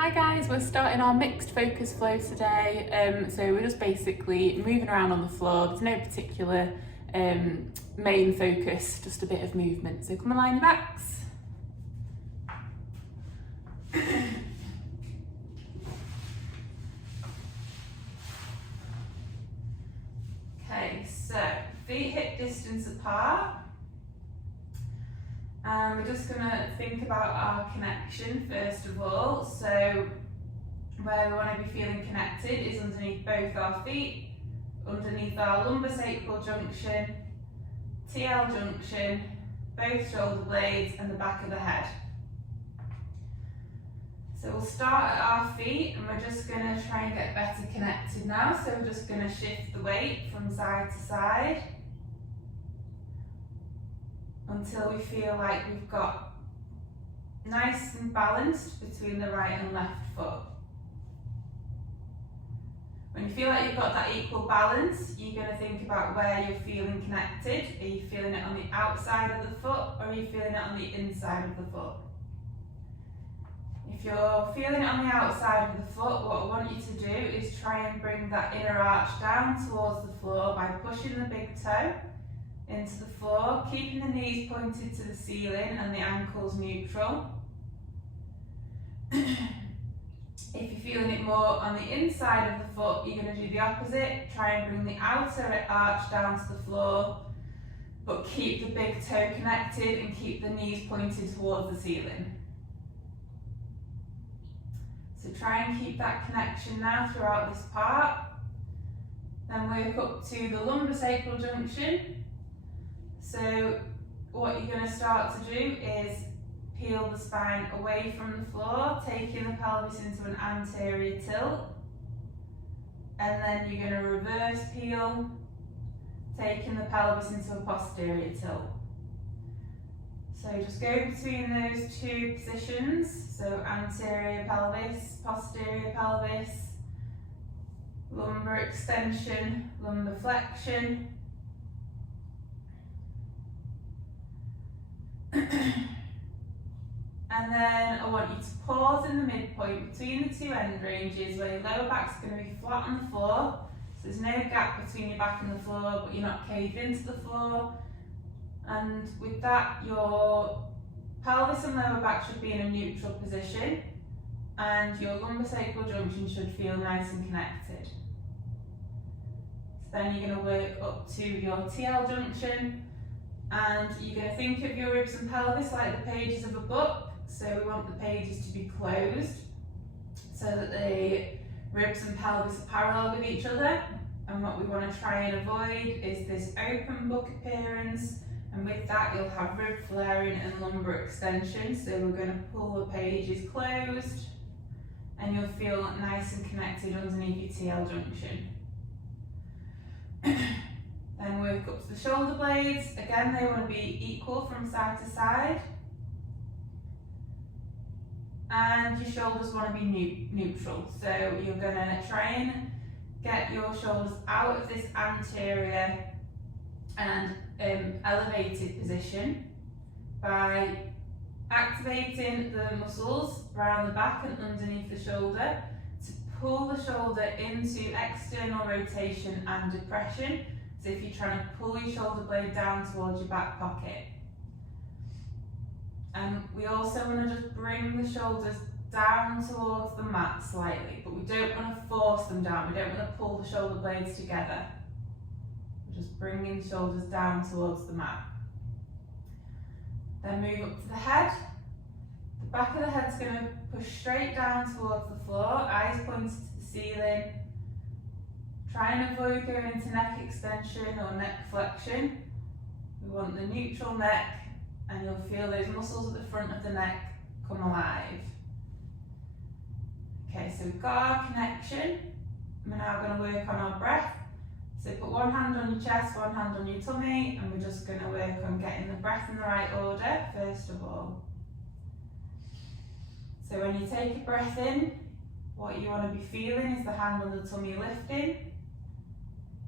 Hi guys, we're starting our mixed focus flow today. So we're just basically moving around on the floor. There's no particular main focus, just a bit of movement. So come and lie on your backs. Okay, so feet hip distance apart. And we're just going to think about our connection first of all. So where we want to be feeling connected is underneath both our feet, underneath our lumbosacral junction, TL junction, both shoulder blades and the back of the head. So we'll start at our feet and we're just going to try and get better connected now. So we're just going to shift the weight from side to side until we feel like we've got nice and balanced between the right and left foot. When you feel like you've got that equal balance, you're going to think about where you're feeling connected. Are you feeling it on the outside of the foot or are you feeling it on the inside of the foot? If you're feeling it on the outside of the foot, what I want you to do is try and bring that inner arch down towards the floor by pushing the big toe into the floor, keeping the knees pointed to the ceiling and the ankles neutral. If you're feeling it more on the inside of the foot, you're going to do the opposite. Try and bring the outer arch down to the floor, but keep the big toe connected and keep the knees pointed towards the ceiling. So try and keep that connection now throughout this part. Then work up to the lumbosacral junction. So what you're going to start to do is peel the spine away from the floor, taking the pelvis into an anterior tilt, and then you're going to reverse peel, taking the pelvis into a posterior tilt. So just go between those two positions, so anterior pelvis, posterior pelvis, lumbar extension, lumbar flexion. And then I want you to pause in the midpoint between the two end ranges where your lower back's going to be flat on the floor. So there's no gap between your back and the floor, but you're not caved into the floor. And with that, your pelvis and lower back should be in a neutral position and your lumbosacral junction should feel nice and connected. So then you're going to work up to your TL junction and you're going to think of your ribs and pelvis like the pages of a book. So we want the pages to be closed so that the ribs and pelvis are parallel with each other. And what we want to try and avoid is this open book appearance. And with that, you'll have rib flaring and lumbar extension. So we're going to pull the pages closed and you'll feel nice and connected underneath your TL junction. Then work up to the shoulder blades. Again, they want to be equal from side to side. And your shoulders want to be neutral. So you're going to try and get your shoulders out of this anterior and elevated position by activating the muscles around the back and underneath the shoulder to pull the shoulder into external rotation and depression. So if you're trying to pull your shoulder blade down towards your back pocket. And we also want to just bring the shoulders down towards the mat slightly, but we don't want to force them down. We don't want to pull the shoulder blades together. We're just bringing the shoulders down towards the mat. Then move up to the head. The back of the head's going to push straight down towards the floor, eyes pointed to the ceiling. Try and avoid going into neck extension or neck flexion. We want the neutral neck and you'll feel those muscles at the front of the neck come alive. Okay, so we've got our connection. We're now going to work on our breath. So put one hand on your chest, one hand on your tummy, and we're just going to work on getting the breath in the right order, first of all. So when you take a breath in, what you want to be feeling is the hand on the tummy lifting,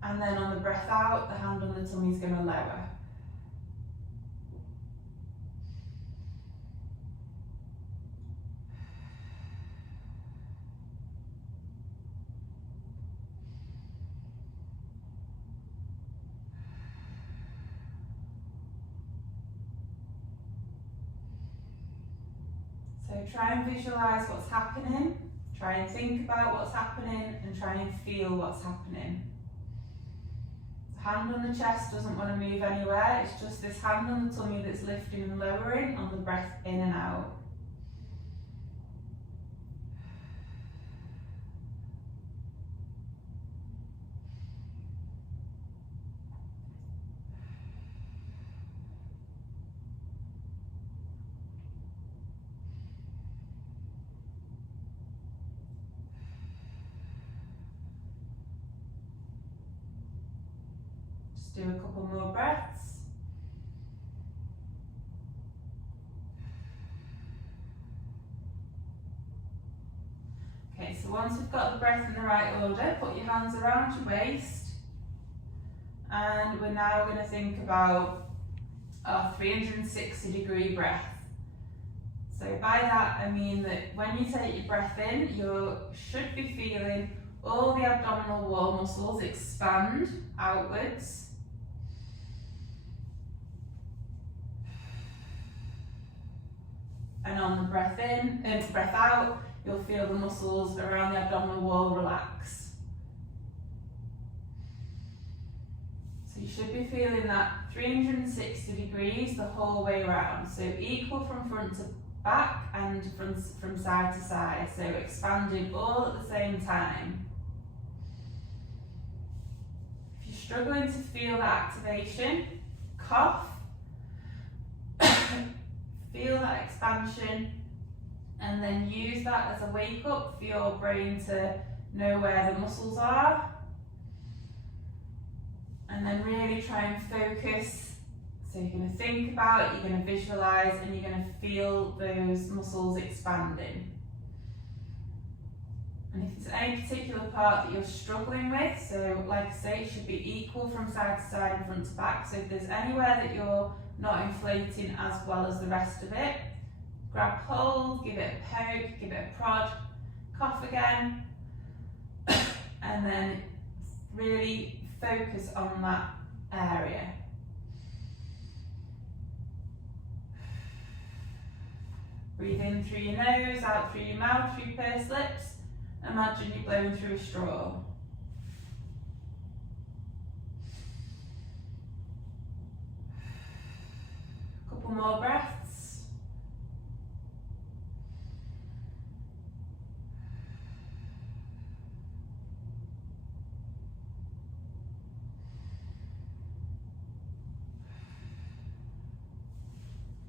and then on the breath out, the hand on the tummy is going to lower. So try and visualise what's happening, try and think about what's happening, and try and feel what's happening. The hand on the chest doesn't want to move anywhere, it's just this hand on the tummy that's lifting and lowering on the breath in and out. Do a couple more breaths. Okay, so once we've got the breath in the right order, put your hands around your waist, and we're now going to think about our 360-degree breath. So by that I mean that when you take your breath in, you should be feeling all the abdominal wall muscles expand outwards. And on the breath in and breath out, you'll feel the muscles around the abdominal wall relax. So you should be feeling that 360 degrees the whole way around. So equal from front to back and from side to side. So expanding all at the same time. If you're struggling to feel that activation, cough. Feel that expansion, and then use that as a wake up for your brain to know where the muscles are, and then really try and focus. So you're going to think about it, you're going to visualize, and you're going to feel those muscles expanding. And if there's any particular part that you're struggling with, so like I say, it should be equal from side to side and front to back. So if there's anywhere that you're not inflating as well as the rest of it, grab hold, give it a poke, give it a prod, cough again, and then really focus on that area. Breathe in through your nose, out through your mouth, through your pursed lips. Imagine you're blowing through a straw. Couple more breaths.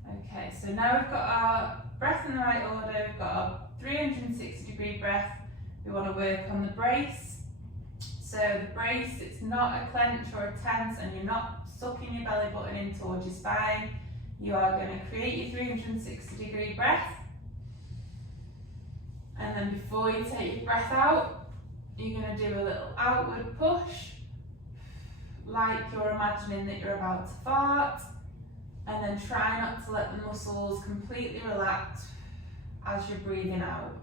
Okay, so now we've got our breath in the right order, we've got our 360-degree breath. We want to work on the brace. So the brace, it's not a clench or a tense, and you're not sucking your belly button in towards your spine. You are going to create your 360-degree breath. And then before you take your breath out, you're going to do a little outward push, like you're imagining that you're about to fart. And then try not to let the muscles completely relax as you're breathing out.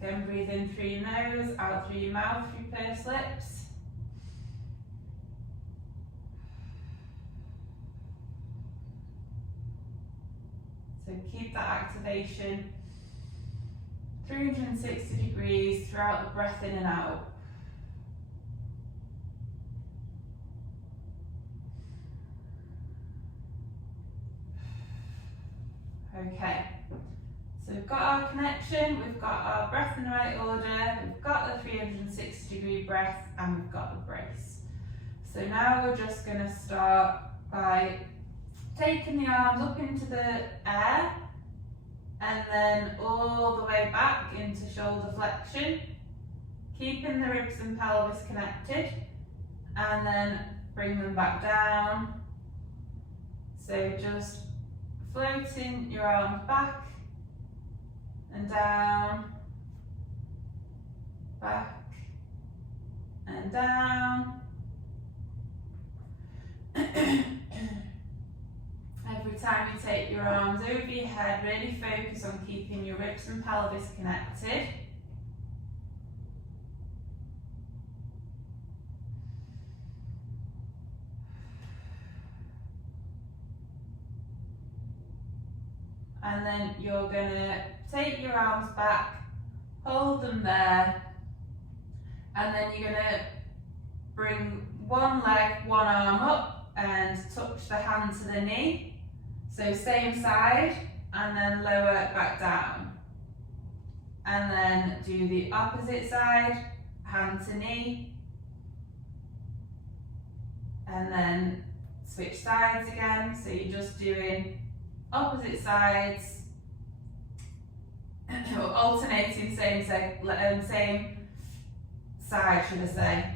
Again, breathe in through your nose, out through your mouth, through pursed lips. So keep that activation 360 degrees throughout the breath in and out. Okay. So we've got our connection, we've got our breath in the right order, we've got the 360-degree breath, and we've got the brace. So now we're just going to start by taking the arms up into the air, and then all the way back into shoulder flexion, keeping the ribs and pelvis connected, and then bring them back down. So just floating your arms back and down back and down. Every time you take your arms over your head, really focus on keeping your ribs and pelvis connected. And then you're going to take your arms back, hold them there, and then you're going to bring one leg, one arm up and touch the hand to the knee. So same side, and then lower back down. And then do the opposite side, hand to knee. And then switch sides again, so you're just doing opposite sides, or alternating same side, should I say.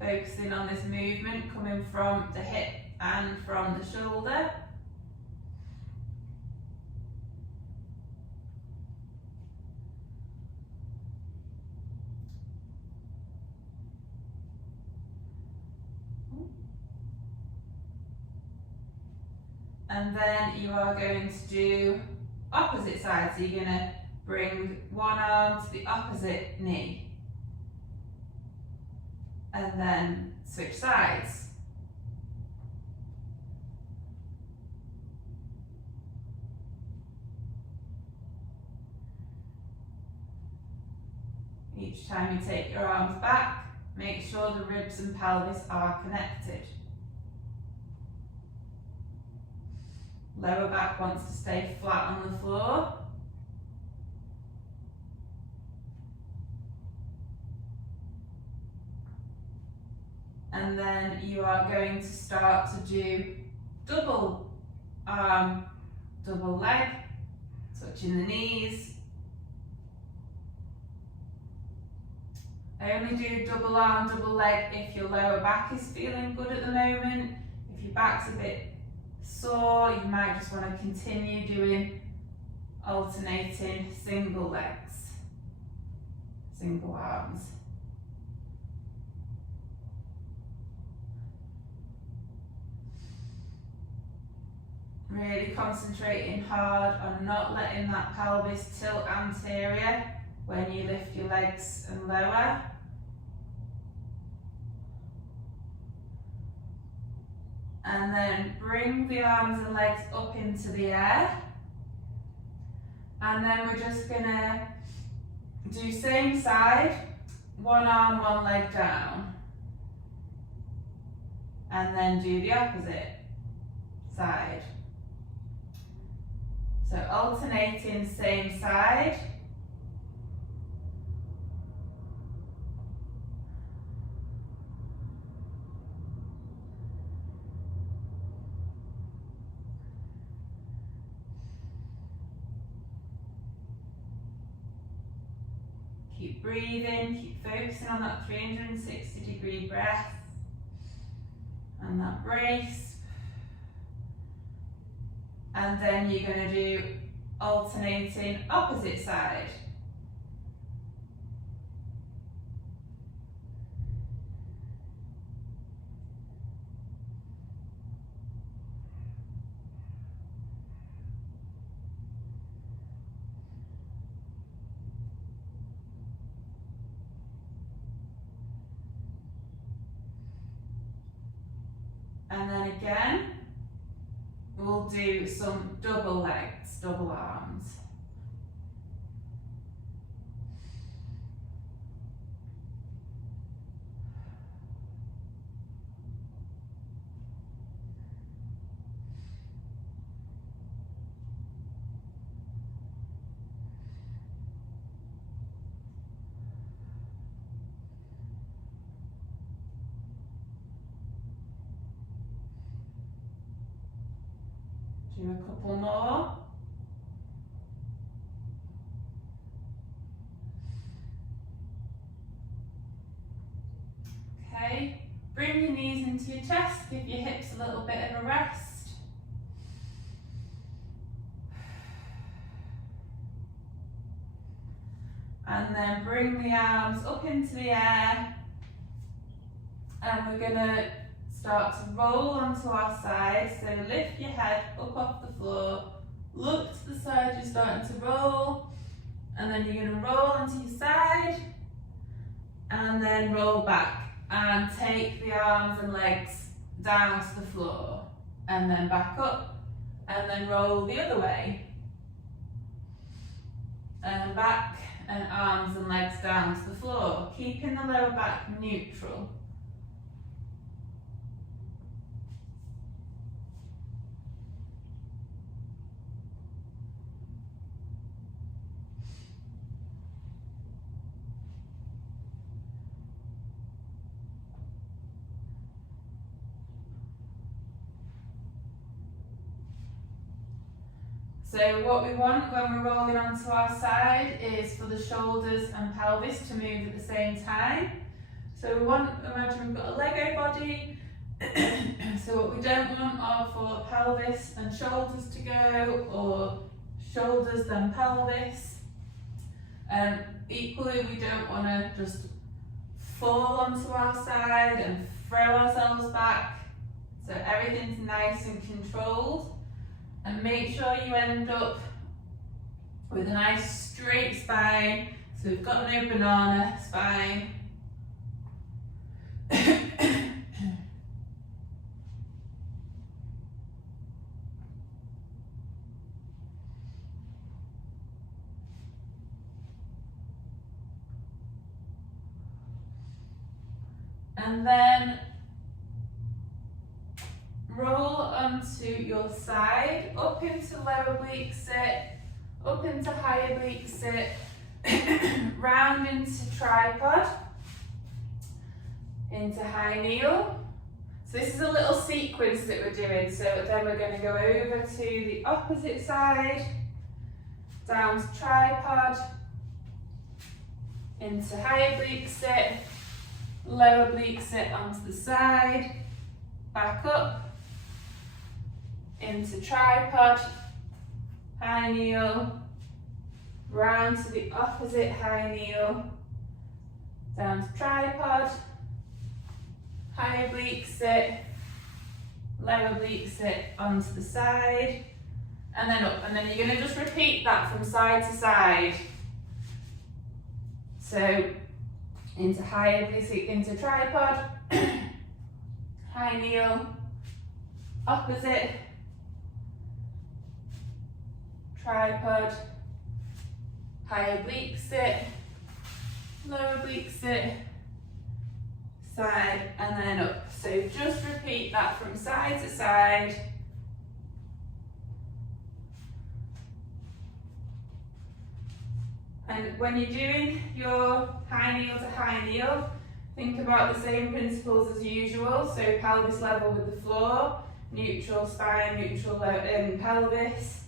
Focusing on this movement coming from the hip and from the shoulder. And then you are going to do opposite side. So you're going to bring one arm to the opposite knee. And then switch sides. Each time you take your arms back, make sure the ribs and pelvis are connected. Lower back wants to stay flat on the floor. And then you are going to start to do double arm, double leg, touching the knees. I only do double arm, double leg if your lower back is feeling good at the moment. If your back's a bit sore, you might just want to continue doing alternating single legs, single arms. Really concentrating hard on not letting that pelvis tilt anterior when you lift your legs and lower. And then bring the arms and legs up into the air. And then we're just gonna do same side, one arm, one leg down. And then do the opposite side. So alternating same side. Keep breathing, keep focusing on that 360-degree breath and that brace. And then you're going to do alternating opposite side. And then again, we'll do some double legs, double arms. Do a couple more. Okay, bring your knees into your chest, give your hips a little bit of a rest. and then bring the arms up into the air, and we're going to start to roll onto our side. So lift your head up off the floor, look to the side you're starting to roll, and then you're going to roll onto your side and then roll back and take the arms and legs down to the floor and then back up and then roll the other way and back, and arms and legs down to the floor, keeping the lower back neutral. So what we want when we're rolling onto our side is for the shoulders and pelvis to move at the same time. So we want, imagine we've got a Lego body, so what we don't want are for pelvis and shoulders to go, or shoulders then pelvis. Equally, we don't want to just fall onto our side and throw ourselves back, so everything's nice and controlled. And make sure you end up with a nice straight spine. So we've got no banana spine. And then roll onto your side, up into lower oblique sit, up into high oblique sit, round into tripod, into high kneel. So this is a little sequence that we're doing, so then we're going to go over to the opposite side, down to tripod, into high oblique sit, low oblique sit onto the side, back up, into tripod, high kneel, round to the opposite high kneel, down to tripod, high oblique sit, low oblique sit onto the side, and then up. And then you're going to just repeat that from side to side. So into high oblique sit, into tripod, high kneel, opposite, tripod, high oblique sit, low oblique sit, side, and then up. So just repeat that from side to side. And when you're doing your high kneel to high kneel, think about the same principles as usual. So pelvis level with the floor, neutral spine, neutral pelvis,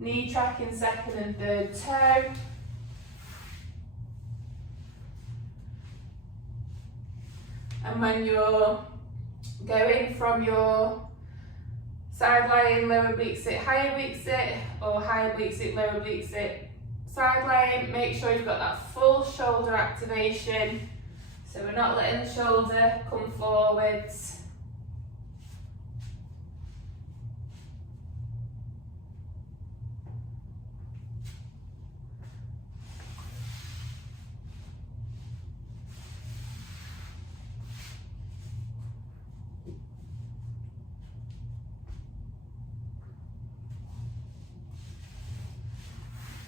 knee tracking second and third toe. And when you're going from your side lying, low oblique sit, high oblique sit, or high oblique sit, low oblique sit, side lying, make sure you've got that full shoulder activation. So we're not letting the shoulder come forwards.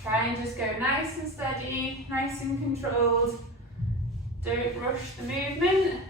Try and just go nice and steady, nice and controlled. Don't rush the movement.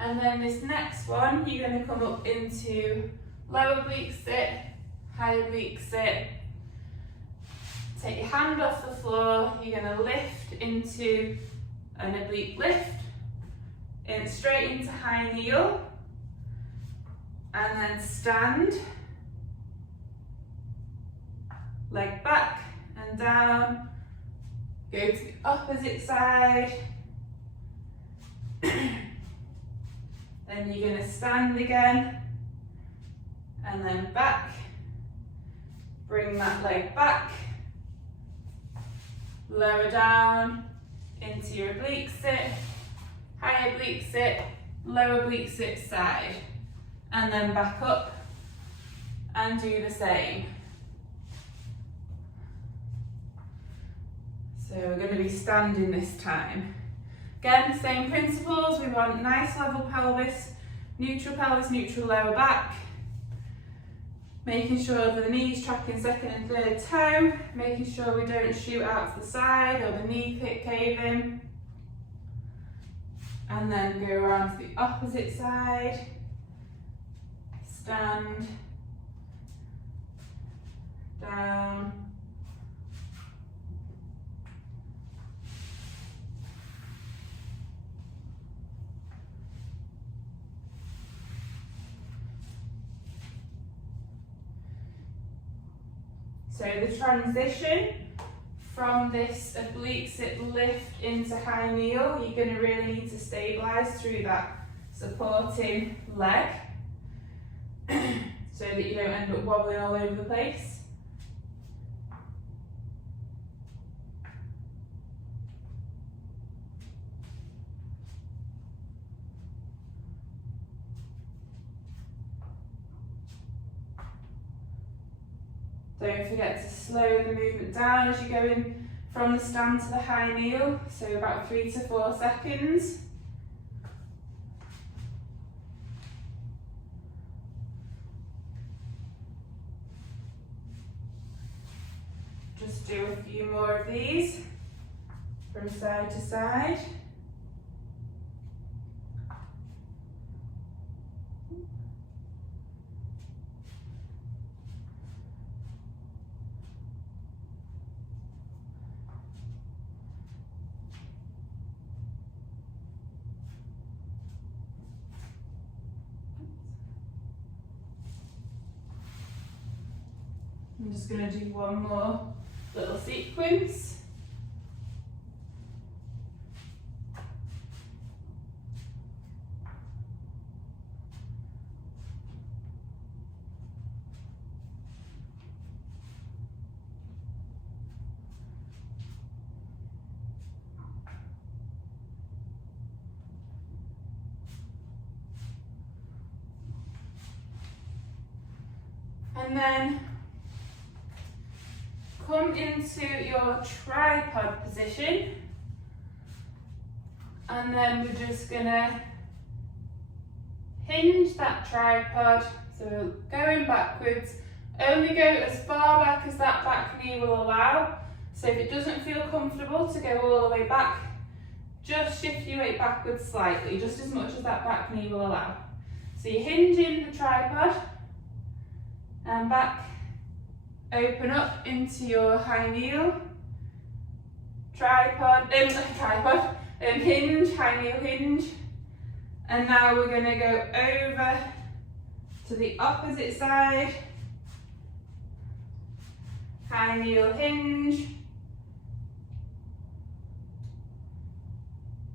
And then this next one, you're going to come up into low oblique sit, high oblique sit. Take your hand off the floor, you're going to lift into an oblique lift, in straight into high kneel, and then stand, leg back and down, go to the opposite side, then you're going to stand again, and then back, bring that leg back, lower down into your oblique sit, high oblique sit, low oblique sit side, and then back up and do the same. So we're going to be standing this time. Again, same principles. We want nice level pelvis, neutral lower back. Making sure that the knees tracking second and third toe. Making sure we don't shoot out to the side or the knee pit cave in. And then go around to the opposite side. Stand. Down. So the transition from this oblique sit lift into high kneel, you're going to really need to stabilise through that supporting leg so that you don't end up wobbling all over the place. Don't forget to slow the movement down as you go in from the stand to the high kneel, so about 3 to 4 seconds. Just do a few more of these from side to side. I'm just going to do one more little sequence. And then come into your tripod position, and then we're just gonna hinge that tripod, so going backwards, only go as far back as that back knee will allow. So if it doesn't feel comfortable to go all the way back, just shift your weight backwards slightly, just as much as that back knee will allow. So you're hinging the tripod, and back, open up into your high kneel, hinge, high kneel hinge, and now we're going to go over to the opposite side, high kneel hinge,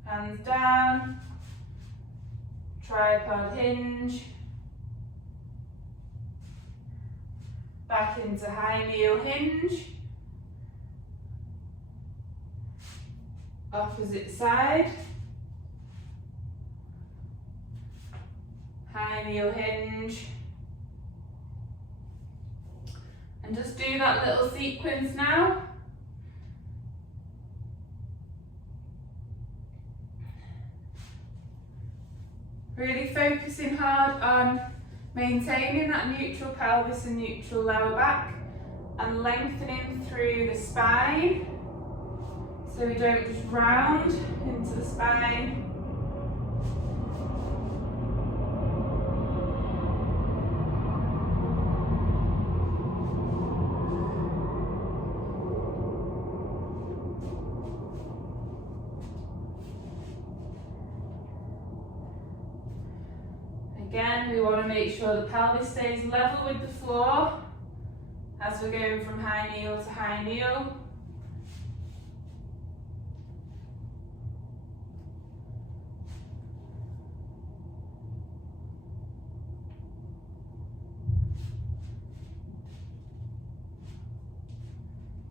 hands down, tripod hinge, back into high kneel hinge, opposite side, high kneel hinge, and just do that little sequence now. Really focusing hard on maintaining that neutral pelvis and neutral lower back, and lengthening through the spine so we don't just round into the spine. Again, we want to make sure the pelvis stays level with the floor as we're going from high kneel to high kneel.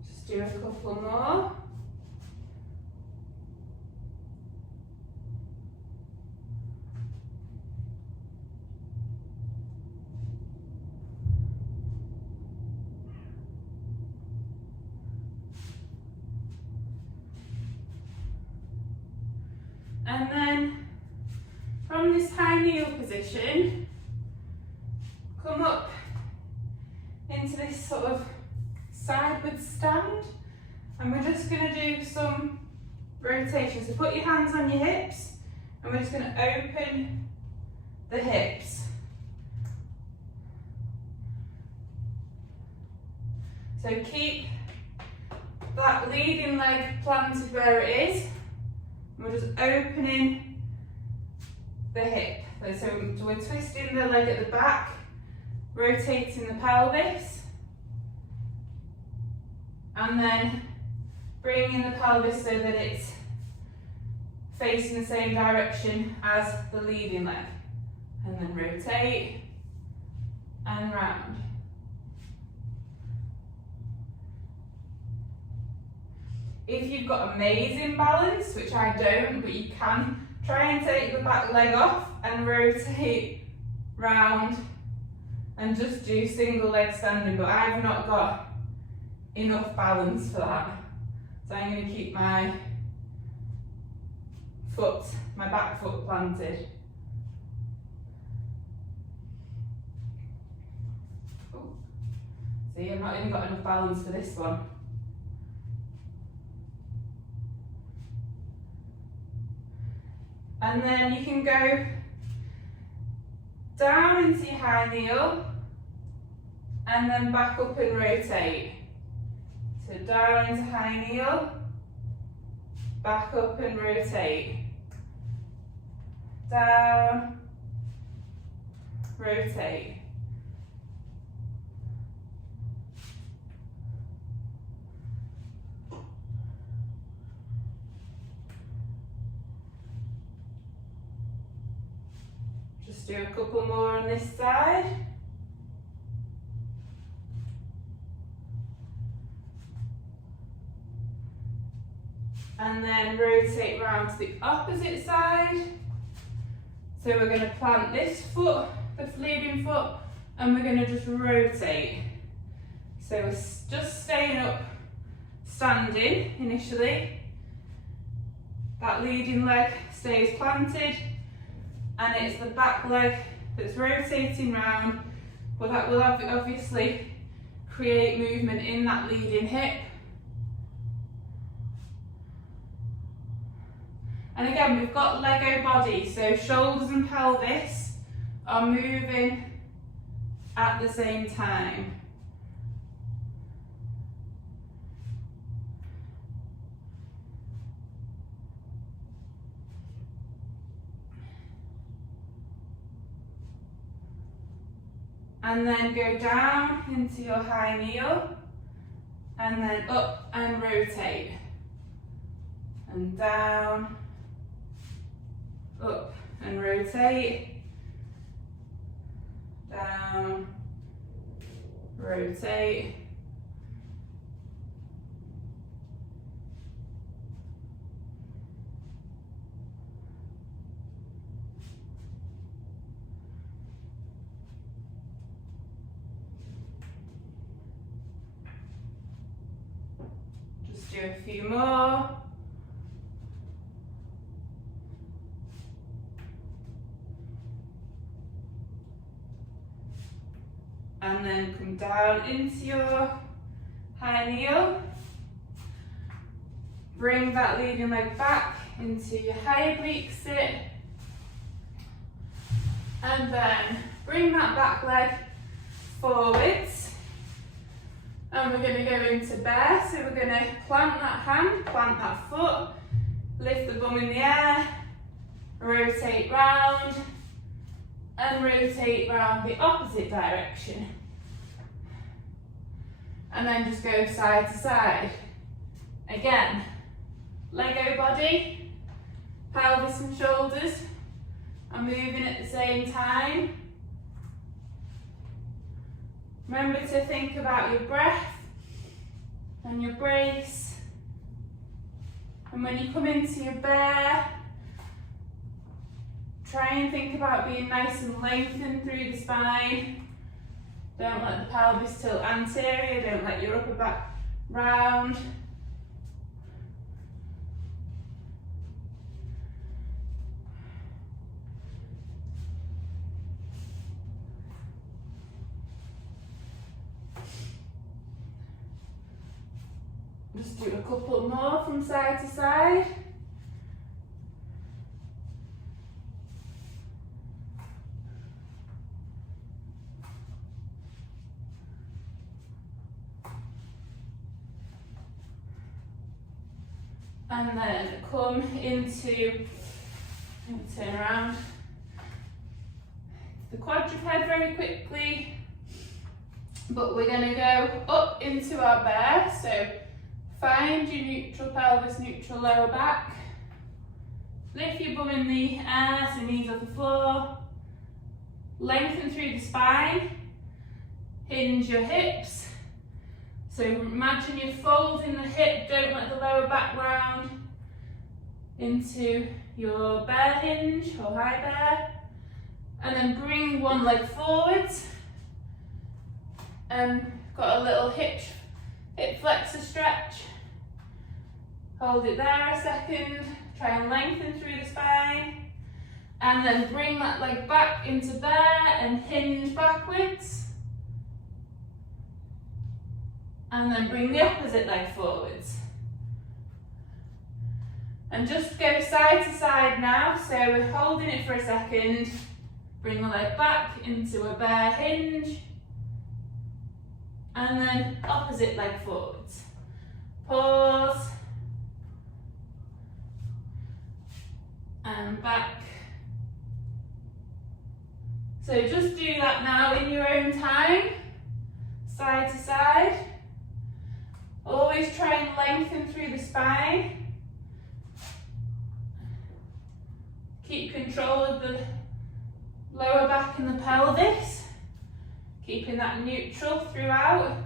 Just do a couple more. And then from this high kneel position, come up into this sort of sideward stand, and we're just going to do some rotation. So put your hands on your hips, and we're just going to open the hips. So keep that leading leg planted where it is. We're just opening the hip. So we're twisting the leg at the back, rotating the pelvis, and then bringing the pelvis so that it's facing the same direction as the leading leg. And then rotate and round. If you've got amazing balance, which I don't, but you can, try and take the back leg off and rotate round and just do single leg standing, but I've not got enough balance for that. So I'm going to keep my back foot planted. Ooh. See, I've not even got enough balance for this one. And then you can go down into your high kneel and then back up and rotate. So down into high kneel, back up and rotate. Down, rotate. Just do a couple more on this side. And then rotate round to the opposite side. So we're going to plant this foot, the leading foot, and we're going to just rotate. So we're just staying up, standing initially. That leading leg stays planted, and it's the back leg that's rotating round, but that will obviously create movement in that leading hip. And again, we've got Lego body, so shoulders and pelvis are moving at the same time. And then go down into your high kneel, and then up and rotate. And down, up and rotate, down, rotate, just do a few more. And then come down into your high kneel. Bring that leading leg back into your high oblique sit. And then bring that back leg forwards. And we're going to go into bear. So we're going to plant that hand, plant that foot, lift the bum in the air, rotate round, and rotate round the opposite direction. And then just go side to side. Again, Lego body, pelvis and shoulders are moving at the same time. Remember to think about your breath and your brace. And when you come into your bear, try and think about being nice and lengthened through the spine. Don't let the pelvis tilt anterior, don't let your upper back round. Just do a couple more from side to side. And then come into, turn around, the quadruped very quickly, but we're going to go up into our bear. So find your neutral pelvis, neutral lower back, lift your bum in the air, so knees off the floor, lengthen through the spine, hinge your hips. So imagine you're folding the hip, don't let the lower back round into your bear hinge or high bear. And then bring one leg forwards and got a little hip flexor stretch. Hold it there a second, try and lengthen through the spine. And then bring that leg back into bear and hinge backwards. And then bring the opposite leg forwards. And just go side to side now. So we're holding it for a second. Bring the leg back into a bear hinge. And then opposite leg forwards. Pause. And back. So just do that now in your own time. Side to side. Always try and lengthen through the spine. Keep control of the lower back and the pelvis. Keeping that neutral throughout.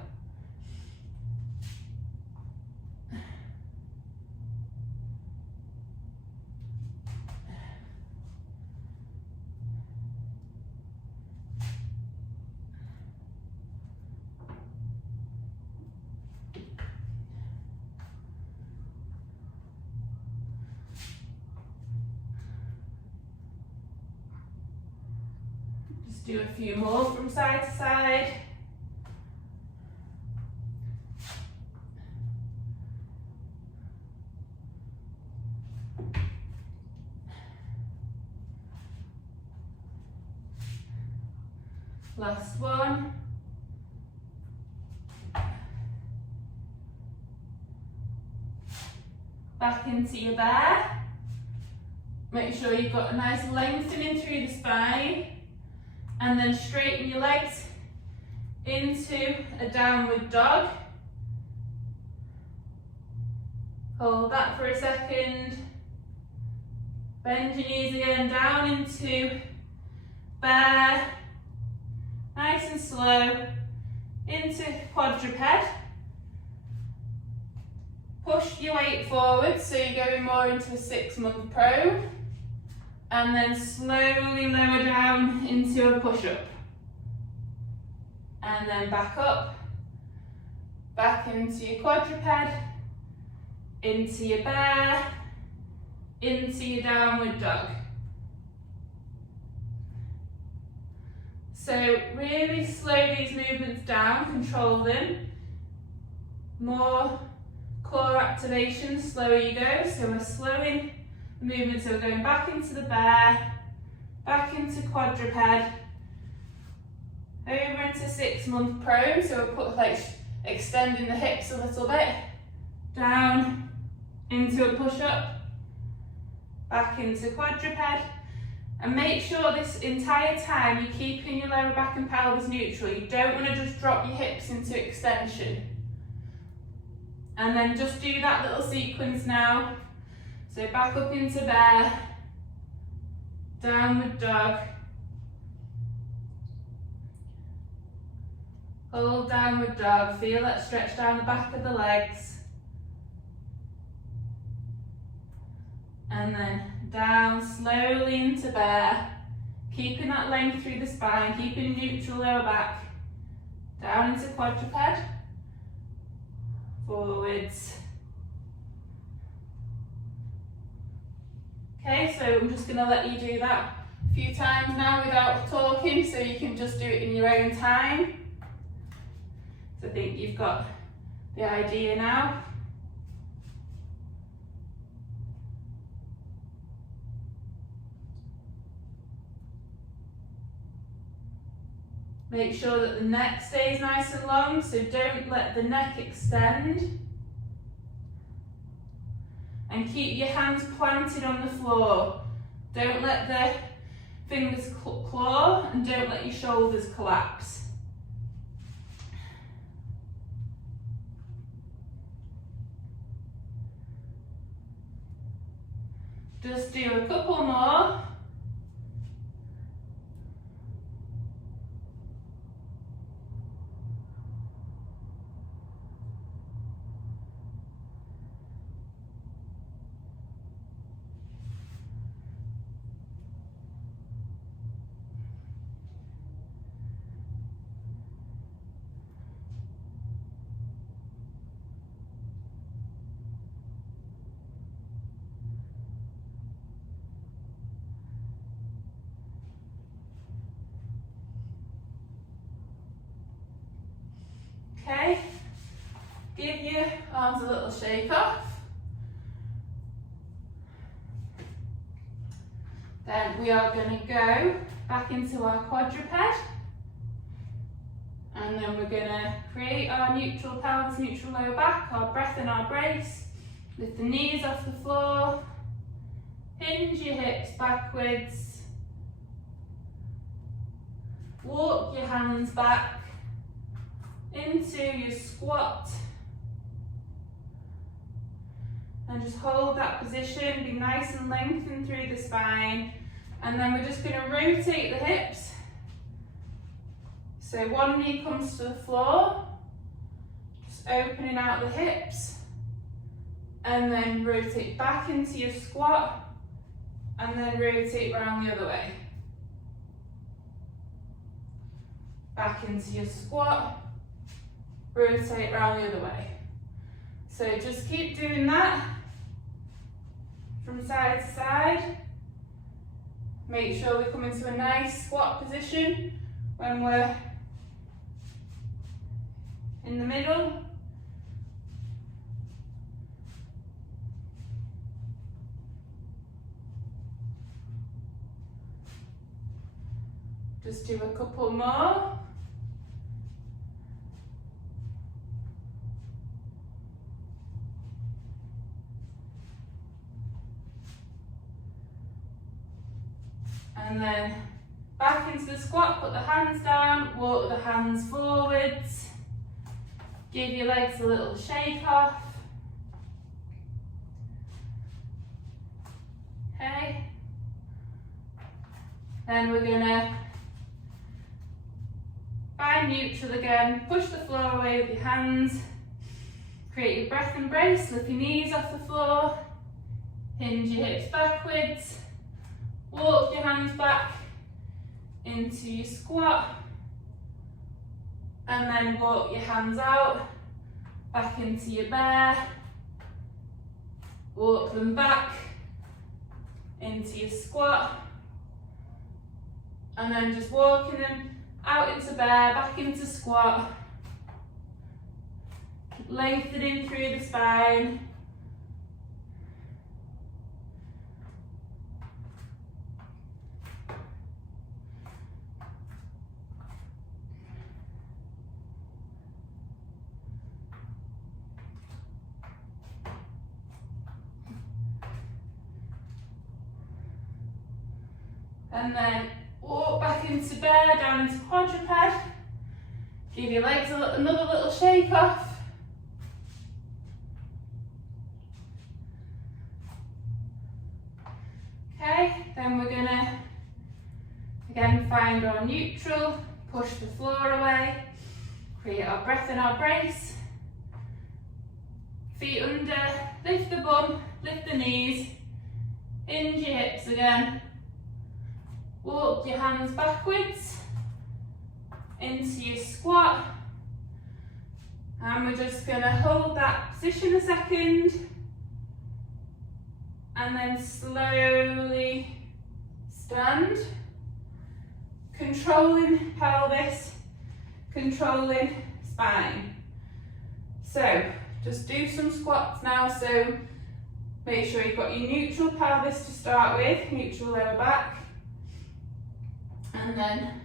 Do a few more from side to side. Last one. Back into your bear. Make sure you've got a nice lengthening through the spine. And then straighten your legs into a downward dog. Hold that for a second. Bend your knees again down into bear. Nice and slow. Into quadruped. Push your weight forward so you're going more into a 6-month prone. And then slowly lower down into a push-up. And then back up. Back into your quadruped. Into your bear. Into your downward dog. So really slow these movements down, control them. More core activation, slower you go. So we're slowing movement, so we're going back into the bear, back into quadruped, over into 6-month prone, so we're extending the hips a little bit, down into a push-up, back into quadruped, And make sure this entire time you're keeping your lower back and pelvis neutral. You don't want to just drop your hips into extension. And then just do that little sequence now. So back up into bear, downward dog, hold downward dog, feel that stretch down the back of the legs. And then down slowly into bear, keeping that length through the spine, keeping neutral lower back, down into quadruped, forwards. Okay, so I'm just going to let you do that a few times now without talking, so you can just do it in your own time. So I think you've got the idea now. Make sure that the neck stays nice and long, so don't let the neck extend. And keep your hands planted on the floor. Don't let the fingers claw, and don't let your shoulders collapse. Just do a couple more. Okay, give your arms a little shake off. Then we are going to go back into our quadruped. And then we're going to create our neutral pelvis, neutral lower back, our breath and our brace. Lift the knees off the floor. Hinge your hips backwards. Walk your hands back into your squat, and just hold that position, be nice and lengthened through the spine. And then we're just going to rotate the hips, so one knee comes to the floor, just opening out the hips, and then rotate back into your squat, and then rotate round the other way, back into your squat, rotate round the other way. So just keep doing that from side to side. Make sure we come into a nice squat position when we're in the middle. Just do a couple more. And then back into the squat, put the hands down, walk the hands forwards, give your legs a little shake off. Okay. Then we're gonna find neutral again, push the floor away with your hands, create your breath and brace, lift your knees off the floor, hinge your hips backwards, walk your hands back into your squat, and then walk your hands out, back into your bear, walk them back into your squat, and then just walking them out into bear, back into squat, lengthening through the spine. And then walk back into bear, down into quadruped. Give your legs another little shake off. Okay, then we're gonna again find our neutral, push the floor away, create our breath and our brace. Feet under, lift the bum, lift the knees, hinge your hips again. Walk your hands backwards into your squat. And we're just going to hold that position a second. And then slowly stand. Controlling pelvis, controlling spine. So, just do some squats now. So, make sure you've got your neutral pelvis to start with, neutral lower back. And then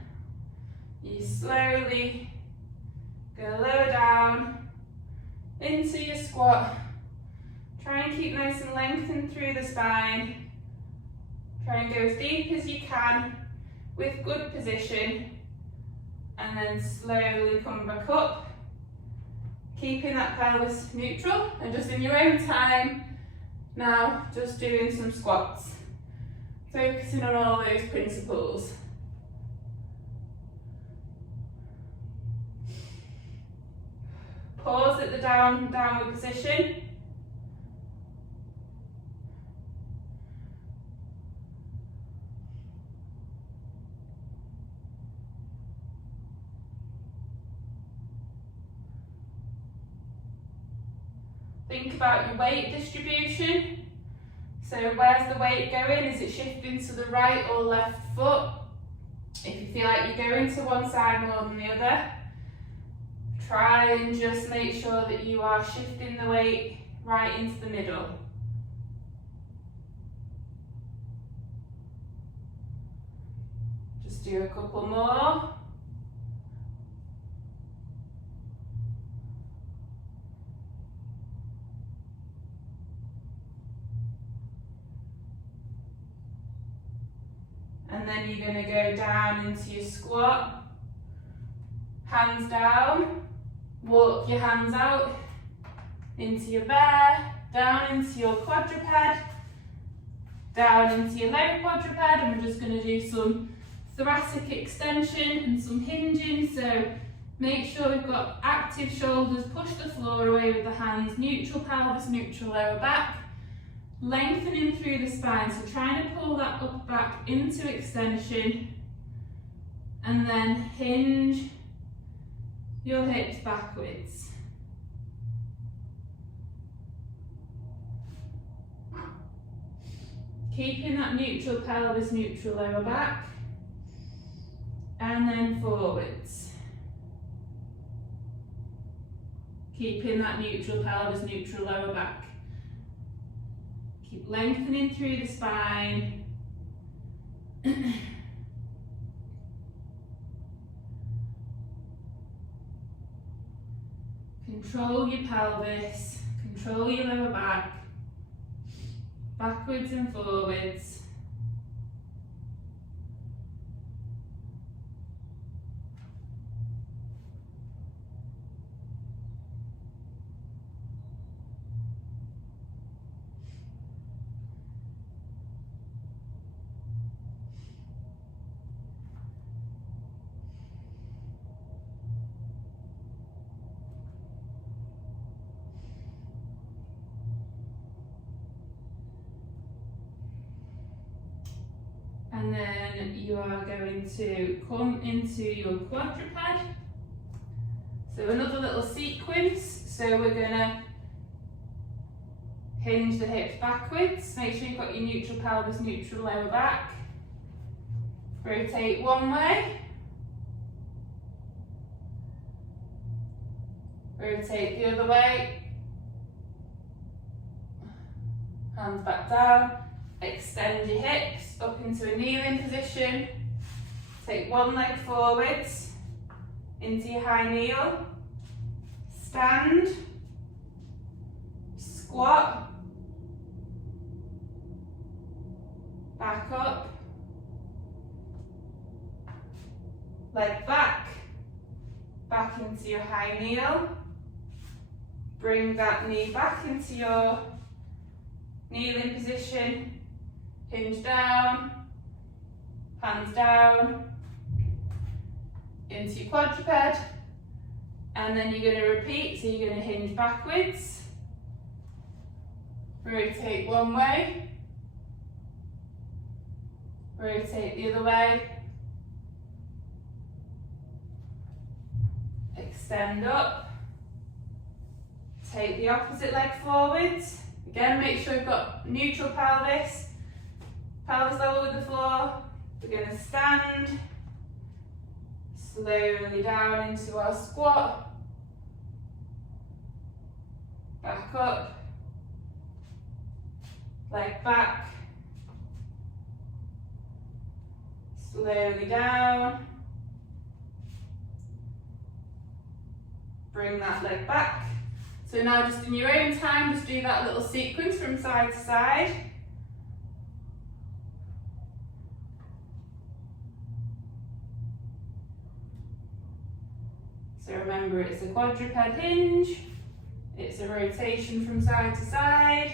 you slowly go lower down into your squat. Try and keep nice and lengthened through the spine. Try and go as deep as you can with good position. And then slowly come back up. Keeping that pelvis neutral and just in your own time. Now just doing some squats. Focusing on all those principles. Pause at the downward position. Think about your weight distribution. So where's the weight going? Is it shifting to the right or left foot? If you feel like you're going to one side more than the other, try and just make sure that you are shifting the weight right into the middle. Just do a couple more. And then you're going to go down into your squat, hands down, walk your hands out into your bear, down into your quadruped, down into your low quadruped, and we're just going to do some thoracic extension and some hinging. So make sure we've got active shoulders, push the floor away with the hands, neutral pelvis, neutral lower back. Lengthening through the spine, so trying to pull that up back into extension and then hinge your hips backwards. Keeping that neutral pelvis, neutral lower back, and then forwards. Keeping that neutral pelvis, neutral lower back. Keep lengthening through the spine. Control your pelvis, control your lower back, backwards and forwards. And then you are going to come into your quadruped. So another little sequence. So we're going to hinge the hips backwards. Make sure you've got your neutral pelvis, neutral lower back. Rotate one way. Rotate the other way. Hands back down. Extend your hips up into a kneeling position. Take one leg forwards into your high kneel. Stand. Squat. Back up. leg back, back into your high kneel. Bring that knee back into your kneeling position, hinge down, hands down, into your quadruped, and then you're going to repeat, so you're going to hinge backwards, rotate one way, rotate the other way, extend up, take the opposite leg forwards. Again, make sure you've got neutral pelvis, pelvis level with the floor. We're going to stand, slowly down into our squat, back up, leg back, slowly down, bring that leg back. So now just in your own time, just do that little sequence from side to side. So remember, it's a quadruped hinge, it's a rotation from side to side.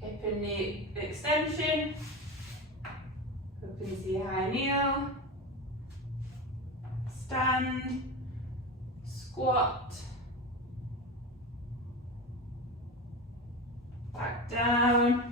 Hip and knee extension, up into your high kneel. Stand, squat, back down,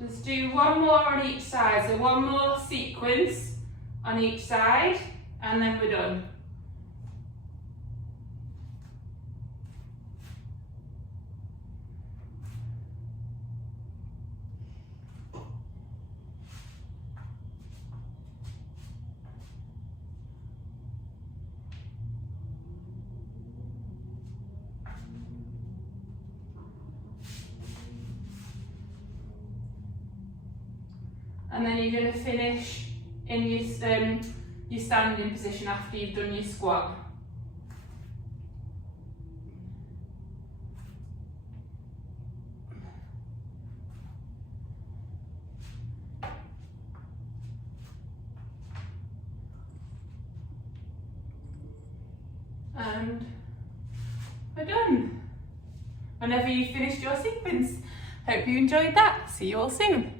just do one more on each side, so one more sequence on each side, and then we're done. And then you're going to finish in your standing position after you've done your squat. And we're done. Whenever you've finished your sequence. Hope you enjoyed that. See you all soon.